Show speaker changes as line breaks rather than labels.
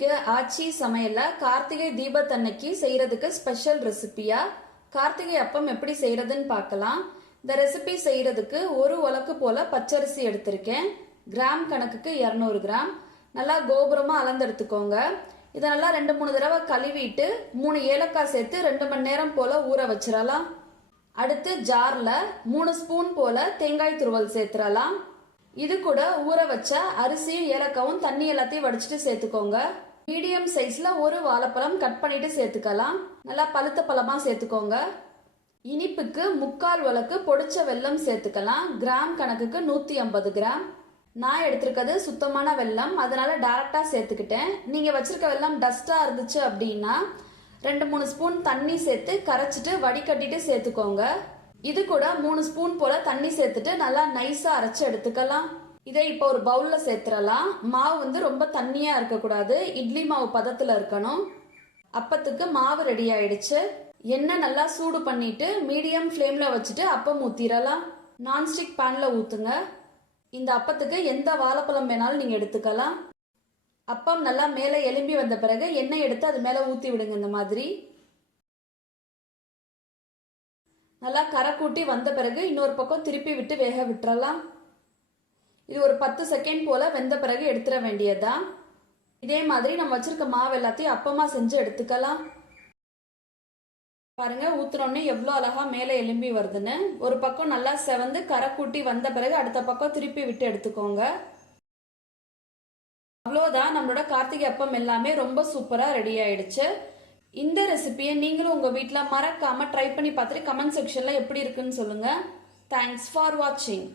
இன்னைக்கு ஆச்சி சமையல்ல கார்த்திகை தீபத்தன்னைக்கு செய்யறதுக்கு ஸ்பெஷல் ரெசிபியா கார்த்திகை அப்பம் எப்படி செய்யறதுன்னு பார்க்கலாம். இந்த ரெசிபி செய்யறதுக்கு ஒரு உலக்கு போல பச்சரிசி எடுத்திருக்கேன். கிராம் கணக்குக்கு இரநூறு கிராம். நல்லா கோபுரமா அளந்தெடுத்துக்கோங்க. இதை நல்லா ரெண்டு மூணு தடவை கழுவிட்டு மூணு ஏலக்காய் சேர்த்து ரெண்டு மணி நேரம் போல ஊற வச்சிடலாம். அடுத்து ஜார்ல மூணு ஸ்பூன் போல தேங்காய் துருவல் சேர்த்துடலாம். இது கூட ஊற வச்ச அரிசியும் ஏலக்காவும் தண்ணி எல்லாத்தையும் வடிச்சிட்டு சேர்த்துக்கோங்க. மீடியம் சைஸ்ல ஒரு வாழைப்பழம் கட் பண்ணிட்டு சேர்த்துக்கலாம். நல்லா பழுத்த பழமா சேர்த்துக்கோங்க. இனிப்புக்கு முக்கால் வழக்கு பொடிச்ச வெல்லம் சேர்த்துக்கலாம். கிராம் கணக்குக்கு நூத்தி ஐம்பது கிராம். நான் எடுத்திருக்கிறது சுத்தமான வெல்லம். அதனால டேரெக்டாக சேர்த்துக்கிட்டேன். நீங்க வச்சிருக்க வெல்லம் டஸ்டா இருந்துச்சு அப்படின்னா ரெண்டு மூணு ஸ்பூன் தண்ணி சேர்த்து கரைச்சிட்டு வடிகட்டிட்டு சேர்த்துக்கோங்க. இது கூட மூணு ஸ்பூன் போல தண்ணி சேர்த்துட்டு நல்லா நைஸா அரைச்சு எடுத்துக்கலாம். இதை இப்போ ஒரு பவுல்ல சேர்த்துடலாம். மாவு வந்து ரொம்ப தண்ணியா இருக்கக்கூடாது. இட்லி மாவு பதத்துல இருக்கணும். அப்பத்துக்கு மாவு ரெடி ஆயிடுச்சு. எண்ணெய் நல்லா சூடு பண்ணிட்டு மீடியம் ஃப்ளேம்ல வச்சுட்டு அப்பம் ஊற்றிடலாம் நான்ஸ்டிக் பேன்ல ஊத்துங்க. இந்த அப்பத்துக்கு எந்த வாழைப்பழம் வேணாலும் நீங்க எடுத்துக்கலாம். அப்பம் நல்லா மேலே எலும்பி வந்த பிறகு எண்ணெய் எடுத்து அது மேலே ஊற்றி விடுங்க இந்த மாதிரி. நல்லா கரை கூட்டி வந்த பிறகு இன்னொரு பக்கம் திருப்பி விட்டு வேக விட்டுறலாம். இது ஒரு பத்து செகண்ட் போல வெந்த பிறகு எடுத்துட வேண்டியதுதான் இதே மாதிரி நம்ம வச்சிருக்க மாவு எல்லாத்தையும் அப்பமா செஞ்சு எடுத்துக்கலாம். பாருங்க ஊத்துனோடனே எவ்வளோ அழகா மேலே எலும்பி வருதுன்னு. ஒரு பக்கம் நல்லா செவந்து கரை கூட்டி வந்த பிறகு அடுத்த பக்கம் திருப்பி விட்டு எடுத்துக்கோங்க. அவ்வளோதான் நம்மளோட கார்த்திகை அப்பம் எல்லாமே ரொம்ப சூப்பராக ரெடி ஆயிடுச்சு. இந்த ரெசிபியை நீங்களும் உங்கள் வீட்டில் மறக்காம ட்ரை பண்ணி பார்த்துட்டு கமெண்ட் செக்ஷனில் எப்படி இருக்குன்னு சொல்லுங்க. தேங்க்ஸ் ஃபார் வாட்சிங்